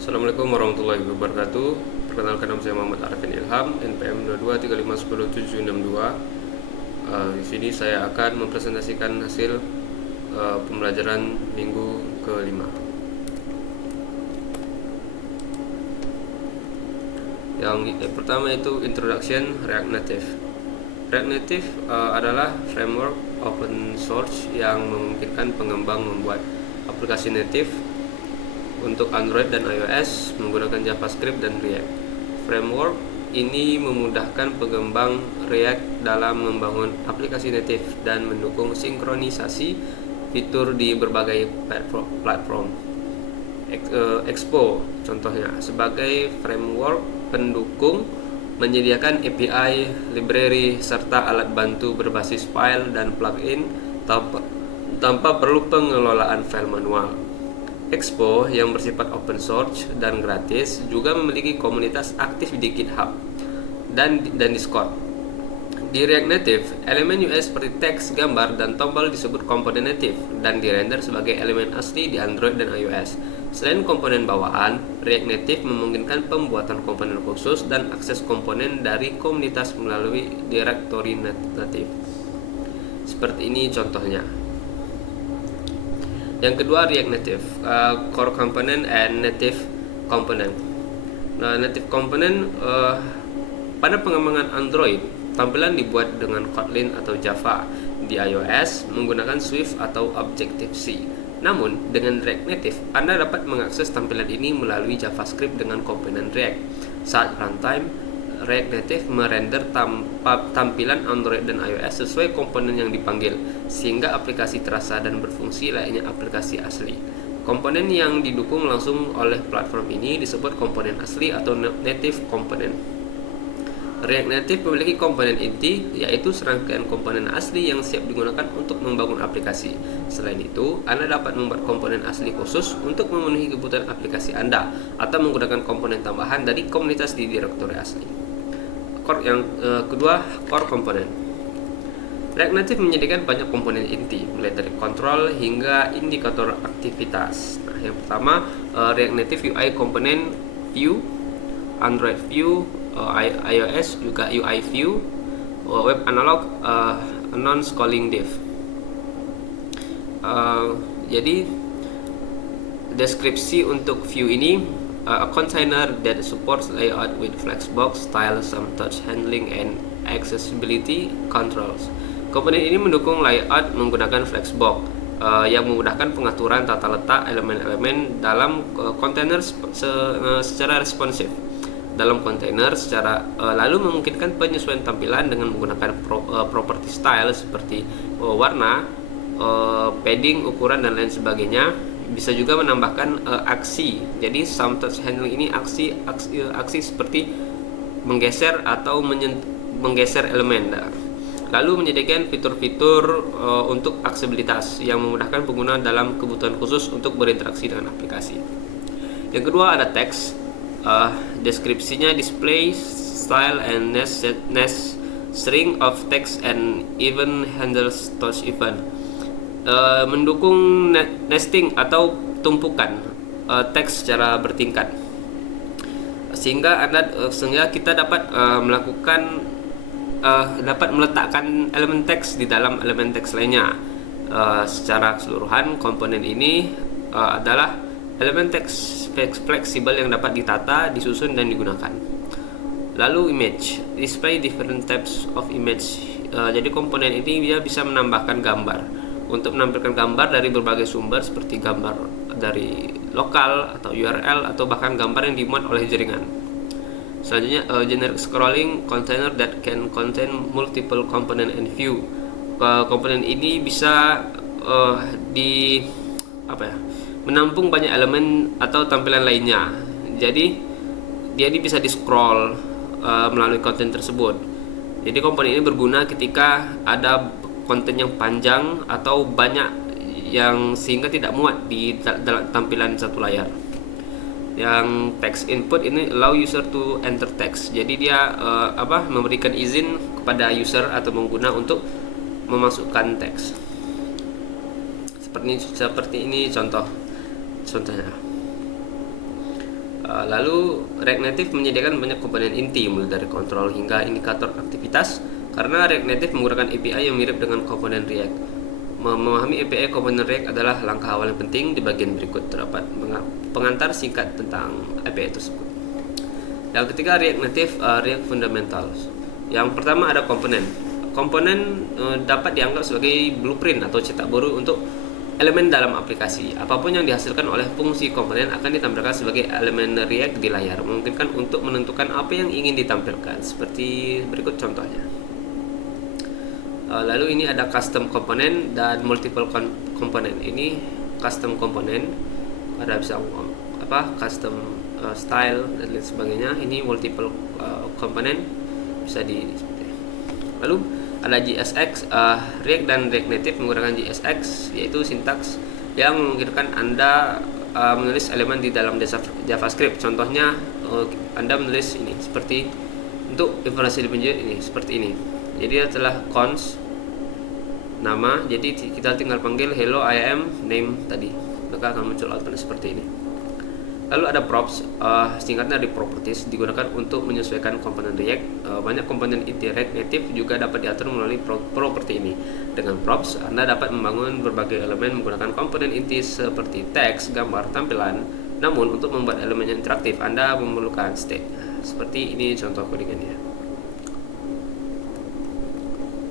Assalamualaikum warahmatullahi wabarakatuh. Perkenalkan, nama saya Muhammad Arifin Ilham, NPM 2235107662. Di sini saya akan mempresentasikan hasil pembelajaran minggu ke-5. Yang pertama itu Introduction React Native. React Native adalah framework open source yang memungkinkan pengembang membuat aplikasi native untuk Android dan iOS menggunakan JavaScript dan React. Framework ini memudahkan pengembang React dalam membangun aplikasi native dan mendukung sinkronisasi fitur di berbagai platform. Expo contohnya sebagai framework pendukung menyediakan API, library, serta alat bantu berbasis file dan plugin tanpa perlu pengelolaan file manual. Expo yang bersifat open source dan gratis juga memiliki komunitas aktif di GitHub dan Discord. Di React Native, elemen UI seperti teks, gambar, dan tombol disebut komponen native dan dirender sebagai elemen asli di Android dan iOS. Selain komponen bawaan, React Native memungkinkan pembuatan komponen khusus dan akses komponen dari komunitas melalui direktori native. Seperti ini contohnya. Yang kedua, React Native, Core Component and Native Component. Nah, Native Component pada pengembangan Android, tampilan dibuat dengan Kotlin atau Java. Di iOS menggunakan Swift atau Objective-C. Namun, dengan React Native, Anda dapat mengakses tampilan ini melalui JavaScript dengan komponen React. Saat runtime, React Native merender tampilan Android dan iOS sesuai komponen yang dipanggil, sehingga aplikasi terasa dan berfungsi layaknya aplikasi asli. Komponen yang didukung langsung oleh platform ini disebut komponen asli atau native component. React Native memiliki komponen inti, yaitu serangkaian komponen asli yang siap digunakan untuk membangun aplikasi. Selain itu, Anda dapat membuat komponen asli khusus untuk memenuhi kebutuhan aplikasi Anda, atau menggunakan komponen tambahan dari komunitas di direktori asli. Yang kedua, Core Component. React Native menyediakan banyak komponen inti, mulai dari kontrol hingga indikator aktivitas. Nah, yang pertama, React Native UI Component View, Android View, iOS juga UI View, Web Analog, Non-Scrolling Div. Jadi deskripsi untuk view ini, a container that supports layout with flexbox, style, some touch handling, and accessibility controls. Komponen ini mendukung layout menggunakan flexbox yang memudahkan pengaturan tata letak elemen-elemen dalam kontainer secara responsif. Dalam kontainer lalu memungkinkan penyesuaian tampilan dengan menggunakan property style seperti warna, padding, ukuran, dan lain sebagainya. Bisa juga menambahkan aksi. Jadi some touch handling ini aksi seperti menggeser atau menggeser elemen. Lalu menyediakan fitur-fitur untuk aksesibilitas yang memudahkan pengguna dalam kebutuhan khusus untuk berinteraksi dengan aplikasi. Yang kedua ada teks. Deskripsinya display, style, and nest string of text and even handles touch event. Mendukung nesting atau tumpukan teks secara bertingkat, sehingga kita dapat dapat meletakkan elemen teks di dalam elemen teks lainnya. Secara keseluruhan, komponen ini adalah elemen teks fleksibel yang dapat ditata, disusun, dan digunakan. Lalu image, display different types of image. Jadi komponen ini dia bisa menambahkan gambar untuk menampilkan gambar dari berbagai sumber seperti gambar dari lokal atau URL atau bahkan gambar yang dimuat oleh jaringan. Selanjutnya, generic scrolling container that can contain multiple component and view. Komponen ini bisa menampung banyak elemen atau tampilan lainnya. Jadi dia bisa di scroll melalui konten tersebut. Jadi komponen ini berguna ketika ada konten yang panjang atau banyak yang sehingga tidak muat di dalam tampilan satu layar. Yang text input ini allow user to enter text. Jadi dia memberikan izin kepada user atau pengguna untuk memasukkan teks. Seperti ini contohnya. Lalu React Native menyediakan banyak komponen inti mulai dari kontrol hingga indikator aktivitas karena React Native menggunakan API yang mirip dengan komponen React. Memahami API komponen React adalah langkah awal yang penting. Di bagian berikut terdapat pengantar singkat tentang API tersebut. Yang ketiga, React Native React Fundamentals. Yang pertama ada komponen. Komponen dapat dianggap sebagai blueprint atau cetak biru untuk elemen dalam aplikasi. Apapun yang dihasilkan oleh fungsi komponen akan ditampilkan sebagai elemen React di layar, memungkinkan untuk menentukan apa yang ingin ditampilkan. Seperti berikut contohnya. Lalu ini ada custom komponen dan multiple komponen. Ini custom komponen, ada bisa custom style dan lain sebagainya. Ini multiple komponen bisa di. Lalu ada JSX. React dan React Native menggunakan JSX, yaitu sintaks yang memungkinkan Anda menulis elemen di dalam JavaScript. Contohnya Anda menulis ini seperti untuk informasi lebih lanjut ini seperti ini. Jadi adalah cons nama, jadi kita tinggal panggil hello I am name tadi, maka akan muncul output seperti ini. Lalu ada props, singkatnya dari properties, digunakan untuk menyesuaikan komponen React. Banyak komponen inti React Native juga dapat diatur melalui properti ini. Dengan props, Anda dapat membangun berbagai elemen menggunakan komponen inti seperti teks, gambar, tampilan. Namun untuk membuat elemen yang interaktif, Anda memerlukan state. Seperti ini contoh codingannya.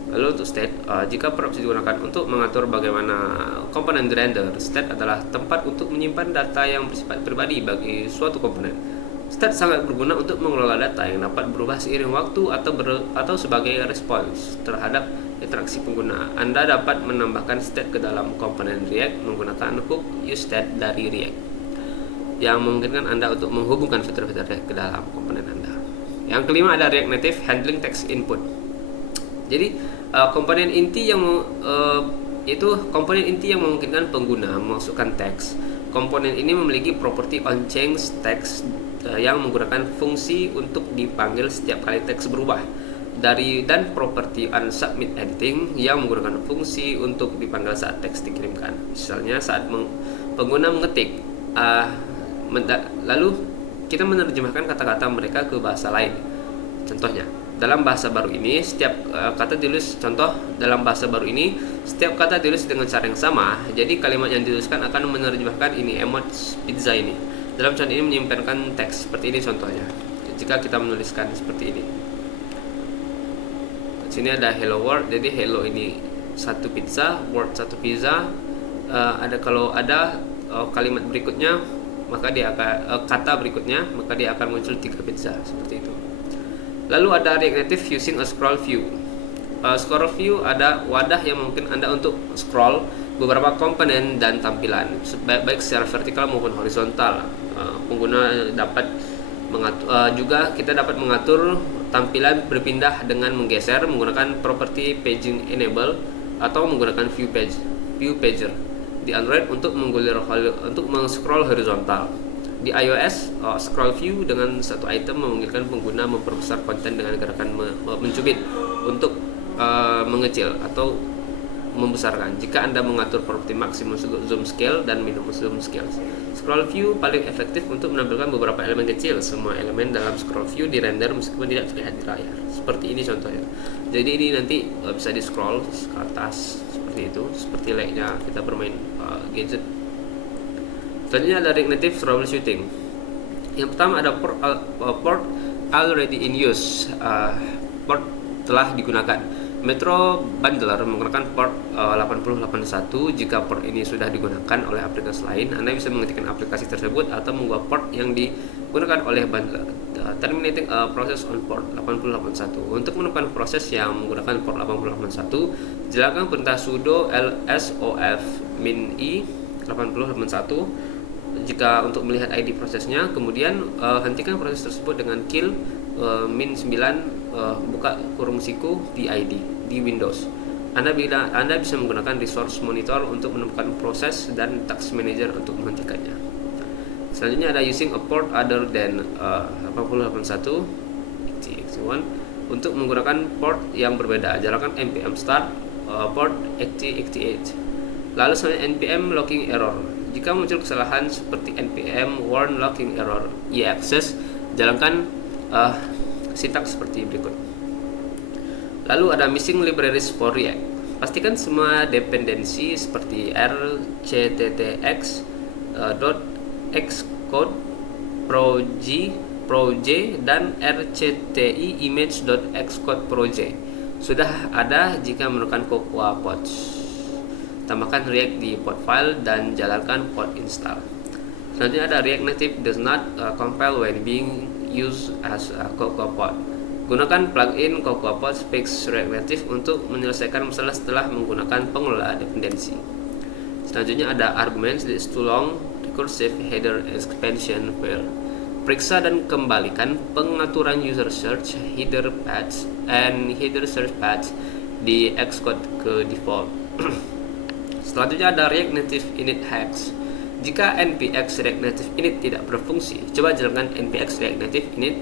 Lalu untuk state, jika props digunakan untuk mengatur bagaimana komponen dirender, state adalah tempat untuk menyimpan data yang bersifat pribadi bagi suatu komponen. State sangat berguna untuk mengelola data yang dapat berubah seiring waktu atau sebagai respons terhadap interaksi pengguna. Anda dapat menambahkan state ke dalam komponen React menggunakan hook useState dari React yang memungkinkan Anda untuk menghubungkan fitur-fitur React ke dalam komponen Anda. Yang kelima ada React Native Handling Text Input. Jadi komponen inti yang memungkinkan pengguna memasukkan teks. Komponen ini memiliki properti onChange text yang menggunakan fungsi untuk dipanggil setiap kali teks berubah, dan properti onSubmit editing yang menggunakan fungsi untuk dipanggil saat teks dikirimkan. Misalnya saat pengguna mengetik, lalu kita menerjemahkan kata-kata mereka ke bahasa lain. Contohnya, dalam bahasa baru ini setiap kata ditulis dengan cara yang sama. Jadi kalimat yang dituliskan akan menerjemahkan ini emoji pizza ini. Dalam contoh ini menyimpankan teks seperti ini contohnya. Jika kita menuliskan seperti ini. Di sini ada hello world. Jadi hello ini satu pizza, world satu pizza. Kalau ada kalimat berikutnya, maka dia akan kata berikutnya, maka dia akan muncul 3 pizza seperti itu. Lalu ada React Native using a scroll view. Scroll view ada wadah yang mungkin Anda untuk scroll beberapa komponen dan tampilan, baik secara vertikal maupun horizontal. Pengguna dapat mengatur, juga kita dapat mengatur tampilan berpindah dengan menggeser menggunakan properti paging enable atau menggunakan view pager di Android untuk men-scroll horizontal. Di iOS, scroll view dengan satu item memungkinkan pengguna memperbesar konten dengan gerakan mencubit untuk mengecil atau membesarkan. Jika Anda mengatur properti maksimum zoom scale dan minimum zoom scale, scroll view paling efektif untuk menampilkan beberapa elemen kecil. Semua elemen dalam scroll view dirender meskipun tidak terlihat di layar. Seperti ini contohnya. Jadi ini nanti bisa di scroll ke atas seperti itu, seperti layaknya kita bermain gadget. Selanjutnya ada React Native Troubleshooting. Yang pertama ada port already in use. Port telah digunakan. Metro Bundler menggunakan port 8081. Jika port ini sudah digunakan oleh aplikasi lain, Anda bisa mengetikkan aplikasi tersebut atau mengubah port yang digunakan oleh bundler. Terminating a process on port 8081. Untuk menemukan proses yang menggunakan port 8081, jalankan perintah sudo lsof min i 8081 jika untuk melihat ID prosesnya. Kemudian hentikan proses tersebut dengan kill min 9 buka kurung siku PID di Windows. Anda bisa menggunakan resource monitor untuk menemukan proses dan task manager untuk menghentikannya. Selanjutnya ada using a port other than 8081 XT1 untuk menggunakan port yang berbeda. Jalankan npm start port XT88. Lalu selanjutnya npm logging error. Jika muncul kesalahan seperti npm warn locking error e-access, jalankan sintaks seperti berikut. Lalu ada missing libraries for React. Pastikan semua dependensi seperti rcttx, .xcode, proj, dan rcti image.xcode proj sudah ada jika menggunakan Cocoa Pods. Tambahkan React di pod file dan jalankan pod install. Selanjutnya ada React Native does not compile when being used as a Cocoa Pod. Gunakan plugin Cocoa Pods Fix React Native untuk menyelesaikan masalah setelah menggunakan pengelola dependensi. Selanjutnya ada arguments is too long, recursive header expansion fail. Periksa dan kembalikan pengaturan user search, header paths, and header search paths di Xcode ke default. Selanjutnya ada React Native init hacks. Jika npx React Native init tidak berfungsi, coba jalankan npx React Native init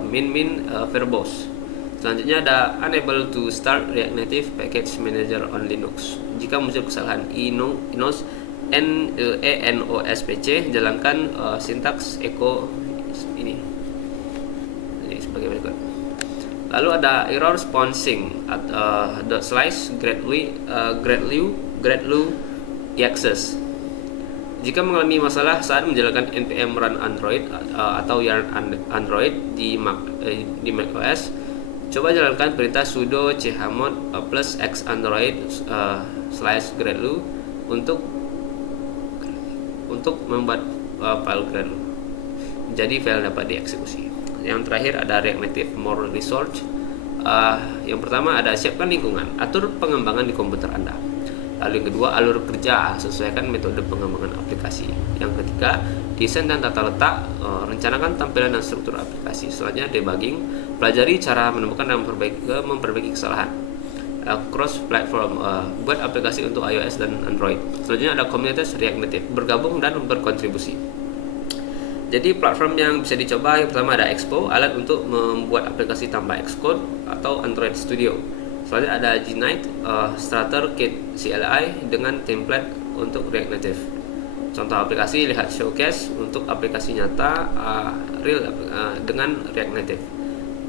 min verbose. Selanjutnya ada unable to start React Native package manager on Linux. Jika muncul kesalahan enos enospc, jalankan sintaks echo ini sebagai berikut. Lalu ada error sponsing .slice gradlu access. Jika mengalami masalah saat menjalankan npm run Android atau yarn Android di macOS, coba jalankan perintah sudo chmod plus x android / gradlu untuk membuat file gradlu. Jadi file dapat dieksekusi. Yang terakhir ada React Native more research. Yang pertama ada siapkan lingkungan, atur pengembangan di komputer Anda. Lalu yang kedua, alur kerja, sesuaikan metode pengembangan aplikasi. Yang ketiga, desain dan tata letak, rencanakan tampilan dan struktur aplikasi. Selanjutnya debugging, pelajari cara menemukan dan memperbaiki kesalahan. Cross platform, buat aplikasi untuk iOS dan Android. Selanjutnya ada komunitas React Native, bergabung dan berkontribusi. Jadi platform yang bisa dicoba yang pertama ada Expo, alat untuk membuat aplikasi tanpa Xcode atau Android Studio. Selanjutnya ada Gnite, Starter Kit CLI dengan template untuk React Native. Contoh aplikasi, lihat showcase untuk aplikasi nyata real dengan React Native.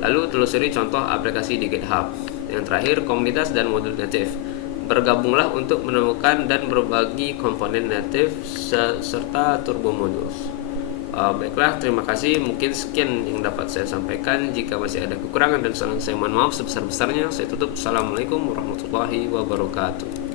Lalu telusuri contoh aplikasi di GitHub. Yang terakhir, komunitas dan modul native. Bergabunglah untuk menemukan dan berbagi komponen native serta turbo modules. Baiklah, terima kasih. Mungkin sekian yang dapat saya sampaikan. Jika masih ada kekurangan dan salah, saya mohon maaf sebesar-besarnya. Saya tutup. Assalamualaikum warahmatullahi wabarakatuh.